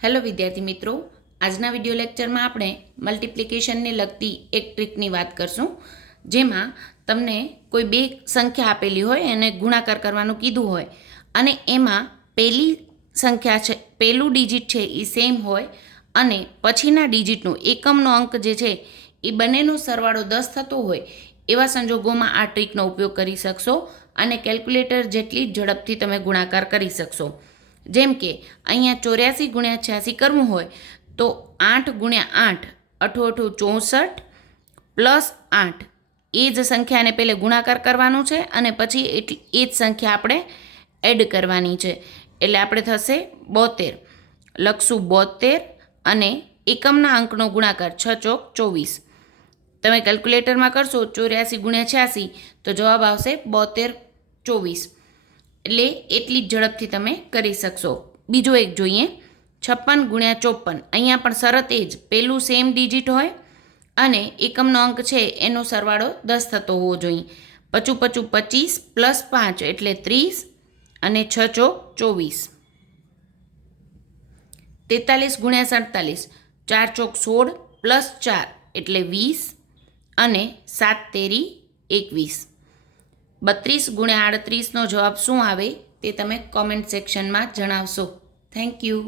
Hello વિદ્યાર્થી મિત્રો, આજના વિડીયો લેક્ચરમાં આપણે મલ્ટિપ્લિકેશનને લગતી એક ટ્રીકની વાત કરશું, જેમાં તમને કોઈ બે સંખ્યા આપેલી હોય અને ગુણાકાર કરવાનું કીધું હોય અને એમાં પહેલી સંખ્યા છે, પહેલું ડિજિટ છે એ સેમ હોય અને પછીના ડિજિટનું એકમનો અંક જે છે એ બંનેનો સરવાળો 10 થતો હોય એવા સંજોગોમાં આ ટ્રીકનો ઉપયોગ કરી શકશો અને કેલ્ક્યુલેટર જેટલી ઝડપથી તમે ગુણાકાર કરી શકશો. જેમ કે અહીંયા 84 ગુણ્યા 86 કરવું હોય તો 8 ગુણ્યા 8 અઠું 64 પ્લસ 8 એ જ સંખ્યાને પહેલે ગુણાકાર કરવાનું છે અને પછી એ જ સંખ્યા આપણે એડ કરવાની છે. એટલે આપણે થશે 72, લખશું 72 અને એકમના અંકનો ગુણાકાર 6 ચોક 24. તમે કેલ્ક્યુલેટરમાં કરશો 84 ગુણ્યા 86 તો જવાબ આવશે 72 24. એટલે એટલી જ ઝડપથી તમે કરી શકશો. બીજો એક જોઈએ, 56 ગુણ્યા 54. અહીંયા પણ શરત એ જ, પહેલું સેમ ડિજિટ હોય અને એકમનો અંક છે એનો સરવાળો 10 થતો હોવો જોઈએ. 25 પ્લસ 5 એટલે 30 અને 6 ચોક 24. 43 ગુણ્યા 47, 4 ચોક 16 પ્લસ 4 એટલે 20 અને 7 તેરી 21. 32 ગુણ્યા 38નો જવાબ શું આવે તે તમે કોમેન્ટ સેક્શનમાં જણાવશો. Thank you.